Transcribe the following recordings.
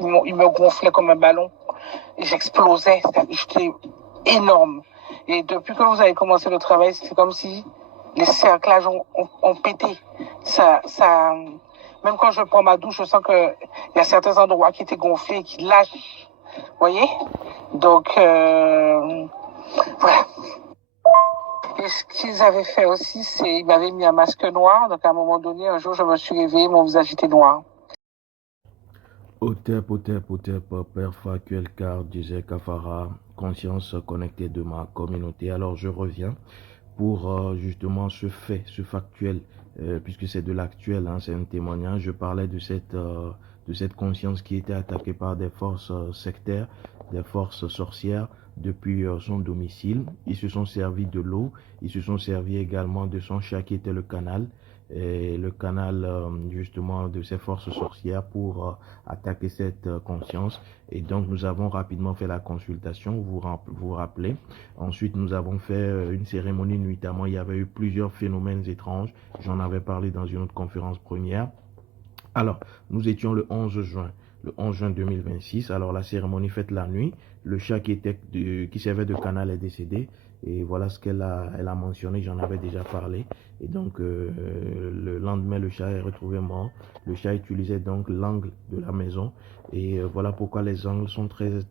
Il me gonflait comme un ballon et j'explosais. J'étais énorme. Et depuis que vous avez commencé le travail, c'est comme si les cerclages ont pété. Même quand je prends ma douche, je sens qu'il y a certains endroits qui étaient gonflés, qui lâchent. Vous voyez? Donc, voilà. Et ce qu'ils avaient fait aussi, c'est qu'ils m'avaient mis un masque noir. Donc, à un moment donné, un jour, je me suis réveillée, mon visage était noir. Otep, Père Facuel Car, disait Kafara, conscience connectée de ma communauté. Alors je reviens pour justement ce factuel, puisque c'est de l'actuel, hein, c'est un témoignage. Je parlais de cette conscience qui était attaquée par des forces sectaires, des forces sorcières depuis son domicile. Ils se sont servis de l'eau, ils se sont servis également de son chat qui était le canal. Et le canal justement de ces forces sorcières pour attaquer cette conscience. Et donc nous avons rapidement fait la consultation, vous rappelez. Ensuite nous avons fait une cérémonie nuitamment. Il y avait eu plusieurs phénomènes étranges. J'en avais parlé dans une autre conférence première. Alors nous étions le 11 juin. Le 11 juin 2026. Alors la cérémonie faite la nuit. Le chat qui servait de canal est décédé. Et voilà ce elle a mentionné, j'en avais déjà parlé. Et donc, le lendemain, le chat est retrouvé mort. Le chat utilisait donc l'angle de la maison. Et voilà pourquoi les angles sont très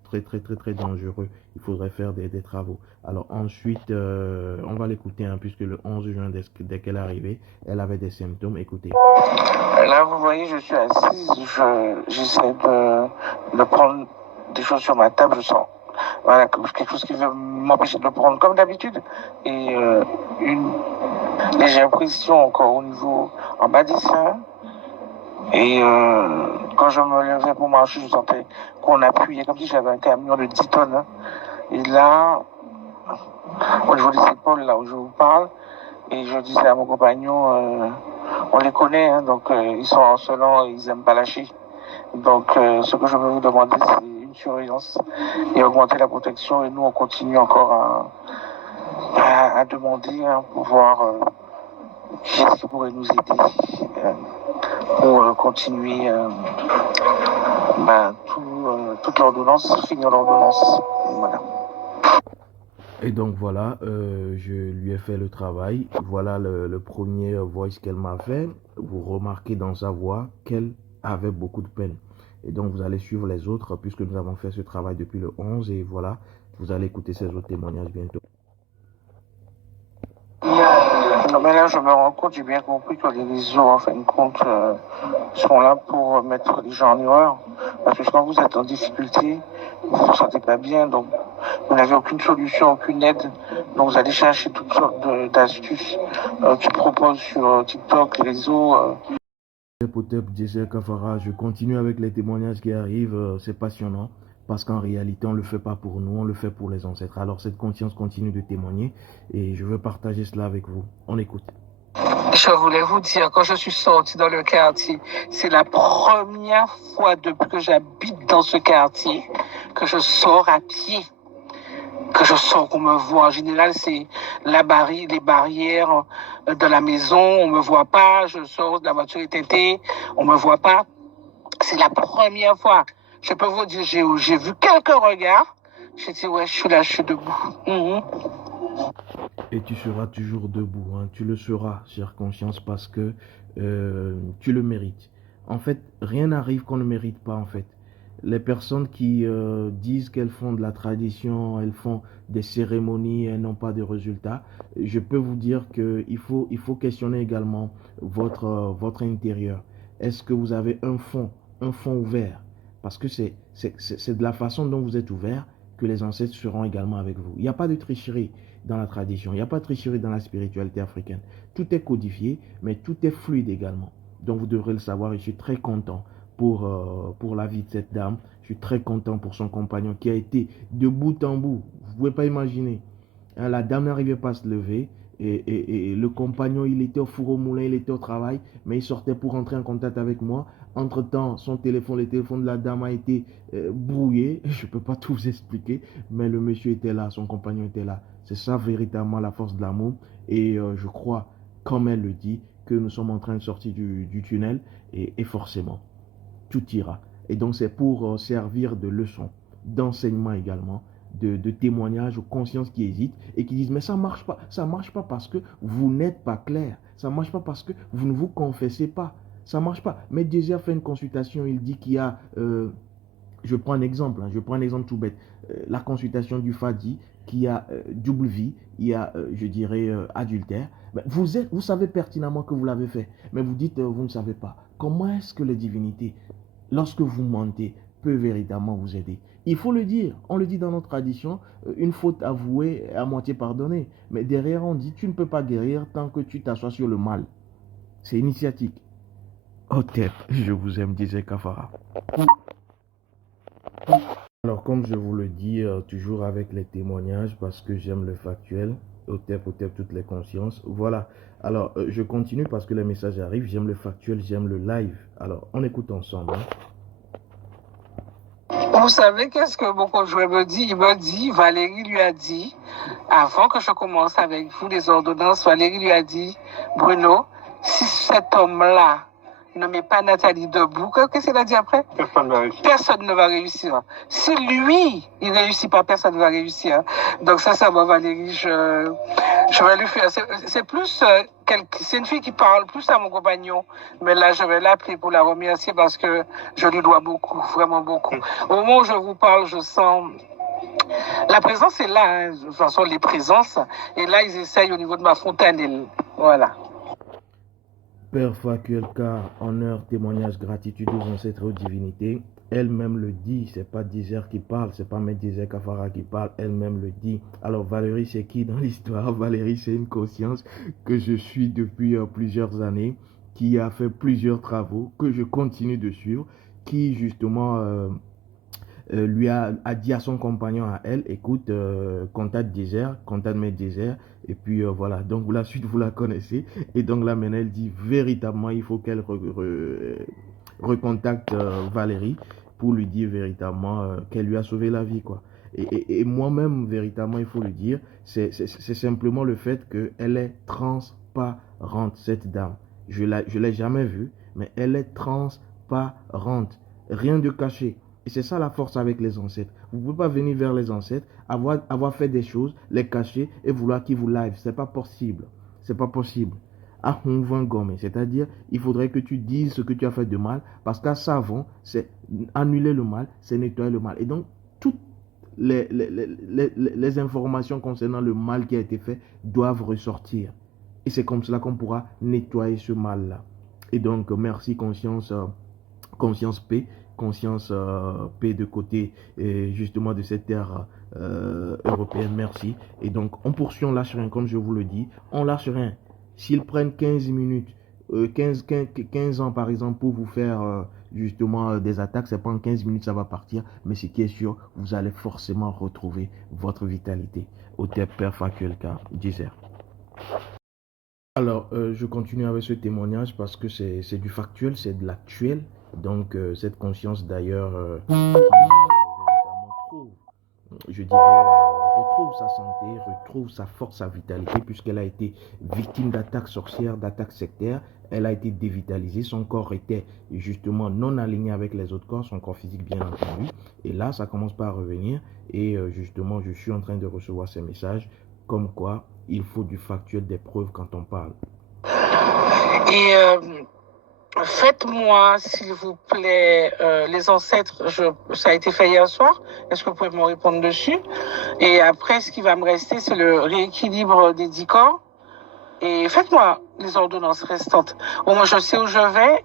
dangereux. Il faudrait faire des travaux. Alors ensuite, on va l'écouter, hein, puisque le 11 juin, dès qu'elle est arrivée, elle avait des symptômes. Écoutez. Là, vous voyez, je suis assise, j'essaie de prendre des choses sur ma table, je sens voilà, quelque chose qui veut m'empêcher de le prendre comme d'habitude. Et une légère pression encore au niveau en bas des seins. Et quand je me levais pour marcher, je sentais qu'on appuyait comme si j'avais un camion de 10 tonnes. Hein. Et là, au niveau des épaules, là où je vous parle, et je disais à mon compagnon, on les connaît, hein, donc ils sont harcelants et ils n'aiment pas lâcher. Donc ce que je veux vous demander, c'est une surveillance et augmenter la protection. Et nous, on continue encore à demander hein, pour voir qui est-ce qui pourrait nous aider pour continuer toute l'ordonnance, finir l'ordonnance. Voilà. Et donc voilà, je lui ai fait le travail. Voilà le premier voice qu'elle m'a fait. Vous remarquez dans sa voix qu'elle avait beaucoup de peine. Et donc vous allez suivre les autres puisque nous avons fait ce travail depuis le 11 et voilà, vous allez écouter ces autres témoignages bientôt. Non, mais là, je me rends compte, j'ai bien compris que les réseaux, en fin de compte, sont là pour mettre les gens en erreur. Parce que quand vous êtes en difficulté, vous ne vous sentez pas bien, donc vous n'avez aucune solution, aucune aide. Donc vous allez chercher toutes sortes d'astuces qu'ils proposent sur TikTok, les réseaux. Potep, disait Kafara, je continue avec les témoignages qui arrivent, c'est passionnant parce qu'en réalité on ne le fait pas pour nous, on le fait pour les ancêtres. Alors cette conscience continue de témoigner et je veux partager cela avec vous. On écoute. Je voulais vous dire, quand je suis sortie dans le quartier, c'est la première fois depuis que j'habite dans ce quartier que je sors à pied, que je sors, qu'on me voit. En général, c'est les barrières de la maison, on me voit pas, je sors, la voiture est teintée, on me voit pas. C'est la première fois. Je peux vous dire, j'ai vu quelques regards. J'ai dit, ouais, je suis là, je suis debout. Et tu seras toujours debout, hein. Tu le seras, chère conscience, parce que tu le mérites. En fait, rien n'arrive qu'on ne mérite pas, en fait. Les personnes qui disent qu'elles font de la tradition, elles font des cérémonies, elles n'ont pas de résultats, je peux vous dire qu'il faut questionner également votre intérieur. Est-ce que vous avez un fond ouvert? Parce que c'est de la façon dont vous êtes ouvert que les ancêtres seront également avec vous. Il n'y a pas de tricherie dans la tradition, il n'y a pas de tricherie dans la spiritualité africaine. Tout est codifié, mais tout est fluide également. Donc vous devrez le savoir et je suis très content pour la vie de cette dame. Je suis très content pour son compagnon qui a été de bout en bout. Vous ne pouvez pas imaginer. Hein, la dame n'arrivait pas à se lever et le compagnon, il était au four au moulin, il était au travail, mais il sortait pour entrer en contact avec moi. Entre-temps, le téléphone de la dame a été brouillé. Je ne peux pas tout vous expliquer, mais le monsieur était là, son compagnon était là. C'est ça véritablement la force de l'amour. Et je crois, comme elle le dit, que nous sommes en train de sortir du tunnel et forcément, tout ira. Et donc c'est pour servir de leçon, d'enseignement également, de témoignage aux consciences qui hésitent et qui disent mais ça marche pas parce que vous n'êtes pas clair, ça marche pas parce que vous ne vous confessez pas, ça marche pas. Mais déjà fait une consultation, il dit qu'il y a, je prends un exemple, je prends un exemple tout bête, la consultation du Fadi qui a double vie, il y a, je dirais, adultère. Ben, vous savez pertinemment que vous l'avez fait, mais vous dites vous ne savez pas. Comment est-ce que les divinités, lorsque vous mentez, peut véritablement vous aider? Il faut le dire, on le dit dans notre tradition, une faute avouée est à moitié pardonnée. Mais derrière, on dit, tu ne peux pas guérir tant que tu t'assois sur le mal. C'est initiatique. Hotep, je vous aime, disait Kafara. Alors, comme je vous le dis, toujours avec les témoignages, parce que j'aime le factuel, Hotep, toutes les consciences. Voilà. Alors, je continue parce que les messages arrivent. J'aime le factuel, j'aime le live. Alors, on écoute ensemble. Vous savez qu'est-ce que mon conjoint me dit? Il me dit, Valérie lui a dit, avant que je commence avec vous les ordonnances, Valérie lui a dit, Bruno, si cet homme-là ne met pas Nathalie debout, qu'est-ce qu'il a dit après? Personne ne va réussir. Si lui, il réussit pas, personne ne va réussir. Donc ça va, Valérie, je vais lui faire. C'est plus, c'est une fille qui parle plus à mon compagnon. Mais là, je vais l'appeler pour la remercier parce que je lui dois beaucoup, vraiment beaucoup. Au moment où je vous parle, je sens la présence est là, de toute façon, les présences. Et là, ils essayent au niveau de ma fontanelle. Voilà. Père Facuel, car honneur, témoignage, gratitude aux ancêtres et aux divinités. Elle-même le dit, c'est pas Dizer qui parle, c'est pas Maître Dizer Kafara qui parle, elle-même le dit. Alors Valérie, c'est qui dans l'histoire? Valérie, c'est une conscience que je suis depuis plusieurs années, qui a fait plusieurs travaux, que je continue de suivre, qui justement lui a dit à son compagnon, à elle, écoute, contacte Dizer, contacte Maître Dizer, et puis voilà, donc la suite vous la connaissez, et donc là maintenant elle dit véritablement il faut qu'elle recontacte Valérie pour lui dire véritablement qu'elle lui a sauvé la vie, quoi. Et moi-même, véritablement, il faut le dire, c'est simplement le fait qu'elle est transparente, cette dame. Je l'ai jamais vue, mais elle est transparente. Rien de caché. Et c'est ça la force avec les ancêtres. Vous ne pouvez pas venir vers les ancêtres, avoir fait des choses, les cacher et vouloir qu'ils vous live. C'est pas possible. C'est pas possible. C'est-à-dire, il faudrait que tu dises ce que tu as fait de mal, parce qu'à savon, c'est annuler le mal, c'est nettoyer le mal. Et donc, toutes les informations concernant le mal qui a été fait doivent ressortir. Et c'est comme cela qu'on pourra nettoyer ce mal-là. Et donc, merci conscience paix, conscience paix de côté justement de cette terre européenne, merci. Et donc, on poursuit, on lâche rien, comme je vous le dis, on lâche rien. S'ils prennent 15 minutes, 15 ans par exemple pour vous faire justement des attaques, c'est pas en 15 minutes ça va partir, mais ce qui est sûr, vous allez forcément retrouver votre vitalité. Au Père Facuelka, Dizer. Alors, je continue avec ce témoignage parce que c'est du factuel, c'est de l'actuel. Donc, cette conscience d'ailleurs qui véritablement trouve, je dirais, retrouve sa santé, retrouve sa force, sa vitalité, puisqu'elle a été victime d'attaques sorcières, d'attaques sectaires. Elle a été dévitalisée, son corps était justement non aligné avec les autres corps, son corps physique bien entendu. Et là, ça commence pas à revenir. Et justement, je suis en train de recevoir ces messages comme quoi il faut du factuel, des preuves quand on parle. Et faites-moi, s'il vous plaît, les ancêtres, ça a été fait hier soir. Est-ce que vous pouvez me répondre dessus? Et après, ce qui va me rester, c'est le rééquilibre des 10 corps. Et faites-moi les ordonnances restantes. Au moins, je sais où je vais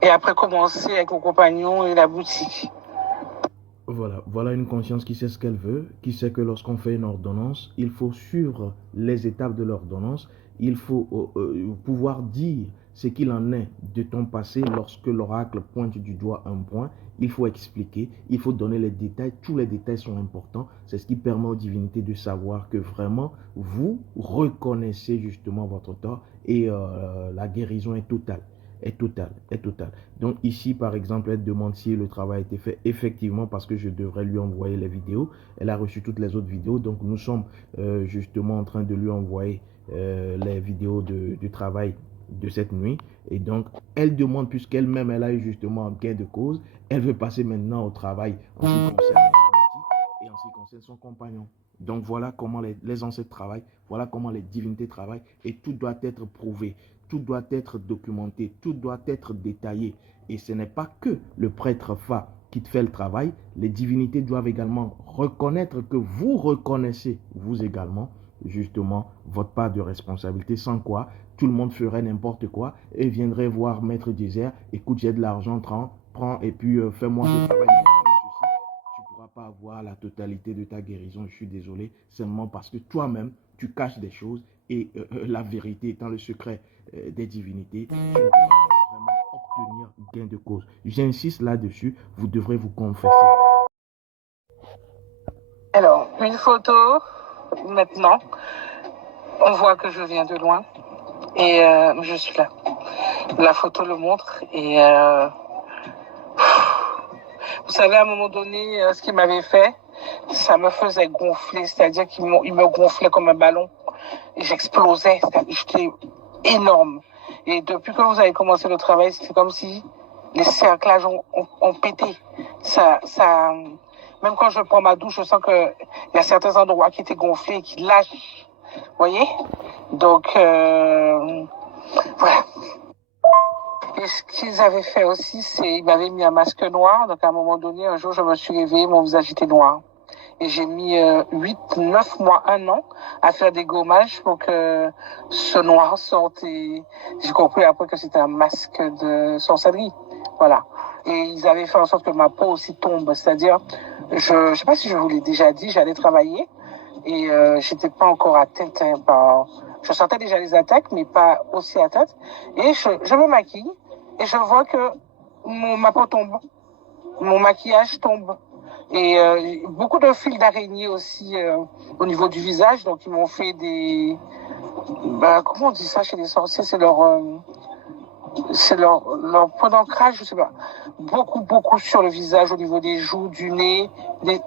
et après commencer avec mon compagnon et la boutique. Voilà une conscience qui sait ce qu'elle veut, qui sait que lorsqu'on fait une ordonnance, il faut suivre les étapes de l'ordonnance, il faut pouvoir dire ce qu'il en est de ton passé lorsque l'oracle pointe du doigt un point, il faut expliquer, il faut donner les détails, tous les détails sont importants, c'est ce qui permet aux divinités de savoir que vraiment vous reconnaissez justement votre tort et la guérison est totale. Est totale. Donc ici, par exemple, elle demande si le travail a été fait effectivement parce que je devrais lui envoyer les vidéos. Elle a reçu toutes les autres vidéos. Donc nous sommes justement en train de lui envoyer les vidéos du travail de cette nuit. Et donc, elle demande, puisqu'elle-même, elle a eu justement un gain de cause, elle veut passer maintenant au travail en ce qui concerne son éthique et en ce qui concerne son compagnon. Donc, voilà comment les ancêtres travaillent, voilà comment les divinités travaillent, et tout doit être prouvé, tout doit être documenté, tout doit être détaillé. Et ce n'est pas que le prêtre Fa qui te fait le travail, les divinités doivent également reconnaître que vous reconnaissez, vous également, justement, votre part de responsabilité, sans quoi tout le monde ferait n'importe quoi et viendrait voir Maître Désert, écoute, j'ai de l'argent, prends et puis fais-moi ce travail. Tu ne pourras pas avoir la totalité de ta guérison, je suis désolé, seulement parce que toi-même, tu caches des choses et la vérité étant le secret des divinités, tu ne pourras pas vraiment obtenir gain de cause. J'insiste là-dessus, vous devrez vous confesser. Alors, une photo, maintenant, on voit que je viens de loin et je suis là. La photo le montre et vous savez, à un moment donné, ce qu'il m'avait fait, ça me faisait gonfler, c'est-à-dire qu'il me gonflait comme un ballon. Et j'explosais, j'étais énorme. Et depuis que vous avez commencé le travail, c'est comme si les cerclages ont pété. Même quand je prends ma douche, je sens qu'il y a certains endroits qui étaient gonflés et qui lâchent. Vous voyez? Donc, voilà. Et ce qu'ils avaient fait aussi, c'est ils m'avaient mis un masque noir. Donc, à un moment donné, un jour, je me suis réveillée, mon visage était noir. Et j'ai mis 8, 9 mois, 1 an à faire des gommages pour que ce noir sorte. Et j'ai compris après que c'était un masque de sorcellerie. Voilà. Et ils avaient fait en sorte que ma peau aussi tombe. C'est-à-dire, je sais pas si je vous l'ai déjà dit, j'allais travailler et j'étais pas encore atteinte par... Je sentais déjà les attaques, mais pas aussi atteinte. Et je me maquille et je vois que ma peau tombe. Mon maquillage tombe. Et beaucoup de fils d'araignée aussi au niveau du visage. Donc, ils m'ont fait des... comment on dit ça chez les sorciers? C'est leur point d'ancrage, je sais pas. Beaucoup sur le visage, au niveau des joues, du nez, des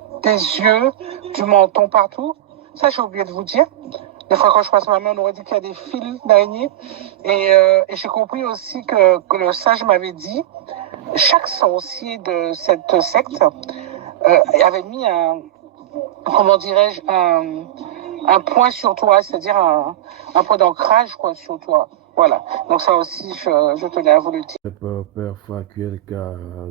yeux, du menton, partout. Ça, j'ai oublié de vous dire. Des fois, quand je passe ma main, on aurait dit qu'il y a des fils d'araignée. Et j'ai compris aussi que le sage m'avait dit, chaque sorcier de cette secte avait mis comment dirais-je, un point sur toi, c'est-à-dire un point d'ancrage quoi, sur toi. Voilà. Donc ça aussi, je tenais à vous le dire. Père Factuel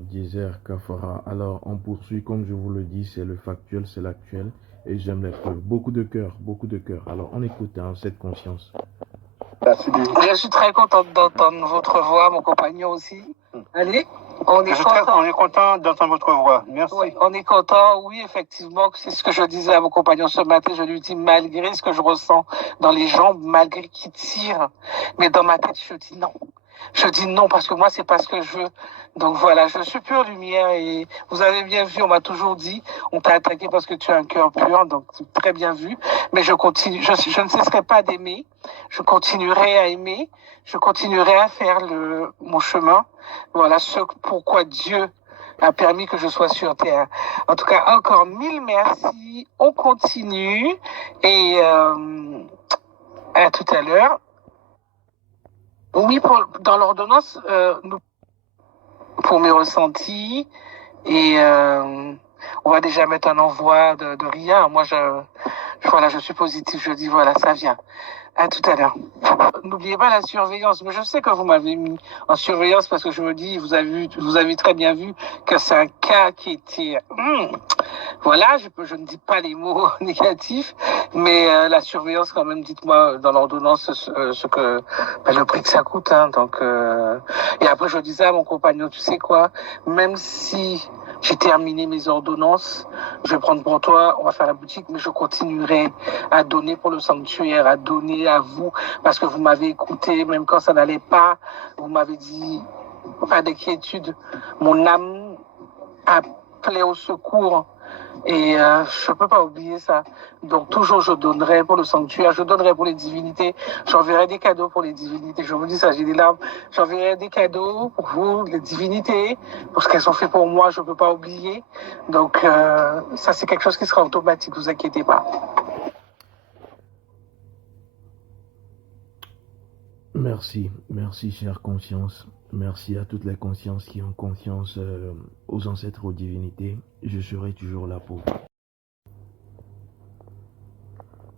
Dizer Kafara. Alors, on poursuit, comme je vous le dis, c'est le factuel, c'est l'actuel. Et j'aime les preuves. Beaucoup de cœur, beaucoup de cœur. Alors, on écoute cette conscience. Je suis très contente d'entendre votre voix, mon compagnon aussi. Allez, on est content d'entendre votre voix. Merci. Oui, on est content, oui, effectivement. C'est ce que je disais à mon compagnon ce matin. Je lui dis, malgré ce que je ressens dans les jambes, malgré qu'il tire, mais dans ma tête, je dis non. Je dis non parce que moi, c'est pas ce que je veux. Donc voilà, je suis pure lumière et vous avez bien vu, on m'a toujours dit, on t'a attaqué parce que tu as un cœur pur, donc c'est très bien vu. Mais je continue, je ne cesserai pas d'aimer, je continuerai à aimer, je continuerai à faire mon chemin. Voilà ce pourquoi Dieu a permis que je sois sur terre. En tout cas, encore 1000 merci, on continue et à tout à l'heure. Oui, dans l'ordonnance, pour mes ressentis, et on va déjà mettre un envoi de rien. Moi, je suis positif, je dis voilà, ça vient. À tout à l'heure. N'oubliez pas la surveillance. Mais je sais que vous m'avez mis en surveillance parce que je me dis, vous avez très bien vu que c'est un cas qui était... Voilà, je ne dis pas les mots négatifs, mais la surveillance quand même, dites-moi dans l'ordonnance le prix que ça coûte. Hein, donc, et après, je disais à mon compagnon, tu sais quoi, même si j'ai terminé mes ordonnances, je vais prendre pour toi, on va faire la boutique, mais je continuerai à donner pour le sanctuaire, à donner à vous, parce que vous m'avez écouté, même quand ça n'allait pas, vous m'avez dit, pas d'inquiétude, mon âme appelait au secours. Et je peux pas oublier ça. Donc toujours je donnerai pour le sanctuaire, je donnerai pour les divinités, j'enverrai des cadeaux pour les divinités. Je vous dis ça, j'ai des larmes. J'enverrai des cadeaux pour vous, les divinités, pour ce qu'elles ont fait pour moi, je peux pas oublier. Donc ça c'est quelque chose qui sera automatique, vous inquiétez pas. Merci chère conscience. Merci à toutes les consciences qui ont confiance aux ancêtres, aux divinités. Je serai toujours là pour vous.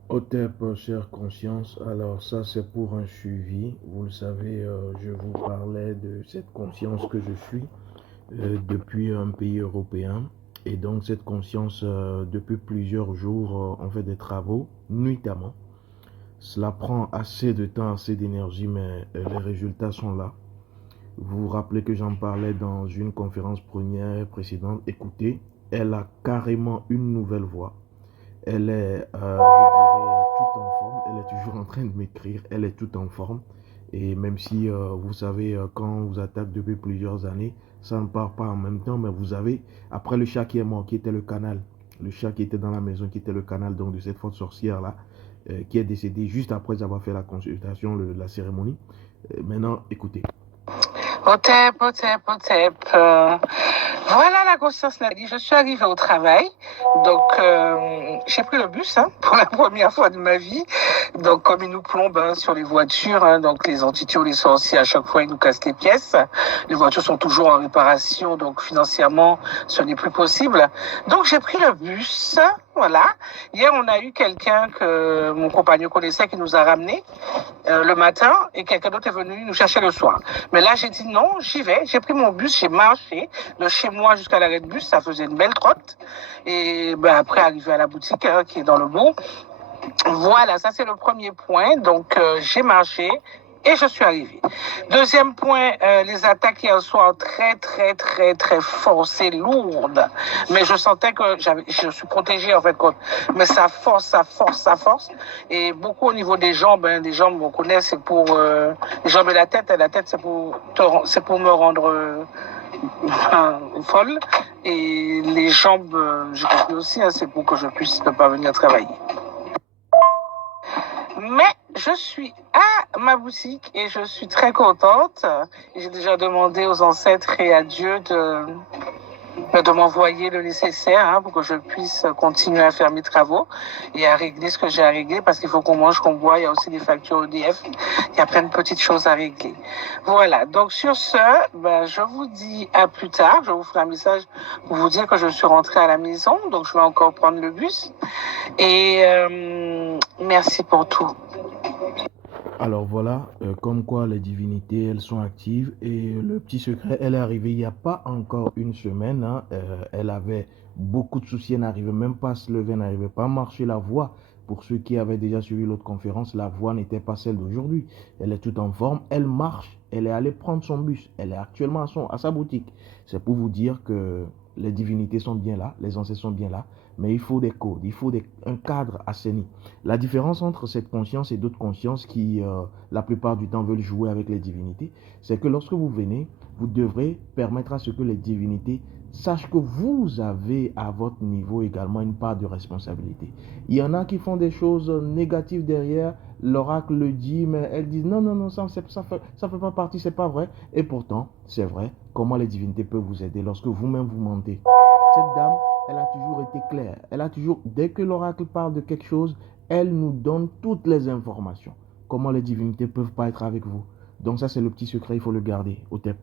Hotep, chère conscience, alors ça c'est pour un suivi. Vous le savez, je vous parlais de cette conscience que je suis depuis un pays européen. Et donc cette conscience, depuis plusieurs jours, on fait des travaux nuitamment. Cela prend assez de temps, assez d'énergie, mais les résultats sont là. Vous vous rappelez que j'en parlais dans une conférence première précédente. Écoutez, elle a carrément une nouvelle voix. Elle est, je dirais, toute en forme. Elle est toujours en train de m'écrire. Elle est toute en forme. Et même si, vous savez, quand on vous attaque depuis plusieurs années, ça ne part pas en même temps. Mais vous avez, après le chat qui est mort, qui était le canal, le chat qui était dans la maison, qui était le canal donc de cette forte sorcière-là, qui est décédé juste après avoir fait la consultation, la cérémonie. Maintenant, écoutez. Hotep. Voilà, la conscience l'a dit. Je suis arrivée au travail. Donc, j'ai pris le bus pour la première fois de ma vie. Donc, comme ils nous plombent sur les voitures, donc les entités ou les sorciers, à chaque fois, ils nous cassent les pièces. Les voitures sont toujours en réparation, donc financièrement, ce n'est plus possible. Donc, j'ai pris le bus. Voilà. Hier, on a eu quelqu'un que mon compagnon connaissait qui nous a ramenés le matin et quelqu'un d'autre est venu nous chercher le soir. Mais là, j'ai dit non, j'y vais. J'ai pris mon bus, j'ai marché de chez moi jusqu'à l'arrêt de bus. Ça faisait une belle trotte. Et après, arrivé à la boutique qui est dans le bourg. Voilà, ça c'est le premier point. Donc, j'ai marché. Et je suis arrivée. Deuxième point, les attaques hier soir très forcées, lourdes. Mais je sentais que je suis protégée en fait. Mais ça force. Et beaucoup au niveau des jambes, on connaît, c'est pour les jambes et la tête. Et la tête, c'est pour me rendre folle. Et les jambes, j'ai compris aussi, c'est pour que je puisse pas venir travailler. Mais je suis à ma boutique et je suis très contente. J'ai déjà demandé aux ancêtres et à Dieu de m'envoyer le nécessaire pour que je puisse continuer à faire mes travaux et à régler ce que j'ai à régler parce qu'il faut qu'on mange, qu'on boit. Il y a aussi des factures EDF. Il y a plein de petites choses à régler. Voilà. Donc sur ce, je vous dis à plus tard. Je vous ferai un message pour vous dire que je suis rentrée à la maison. Donc je vais encore prendre le bus. Et merci pour tout. Alors voilà, comme quoi les divinités, elles sont actives. Et le petit secret, elle est arrivée il n'y a pas encore une semaine. Elle avait beaucoup de soucis, elle n'arrivait même pas à se lever, elle n'arrivait pas à marcher. La voix, pour ceux qui avaient déjà suivi l'autre conférence, la voix n'était pas celle d'aujourd'hui. Elle est toute en forme, elle marche, elle est allée prendre son bus. Elle est actuellement à sa boutique. C'est pour vous dire que les divinités sont bien là, les ancêtres sont bien là. Mais il faut des codes, il faut un cadre assaini. La différence entre cette conscience et d'autres consciences qui, la plupart du temps, veulent jouer avec les divinités, c'est que lorsque vous venez, vous devrez permettre à ce que les divinités sachent que vous avez à votre niveau également une part de responsabilité. Il y en a qui font des choses négatives derrière, l'oracle le dit, mais elles disent non, ça fait pas partie, c'est pas vrai. Et pourtant, c'est vrai. Comment les divinités peuvent vous aider lorsque vous-même vous mentez? Cette dame, elle a toujours été claire. Dès que l'oracle parle de quelque chose, elle nous donne toutes les informations. Comment les divinités ne peuvent pas être avec vous? Donc ça, c'est le petit secret, il faut le garder au TEP.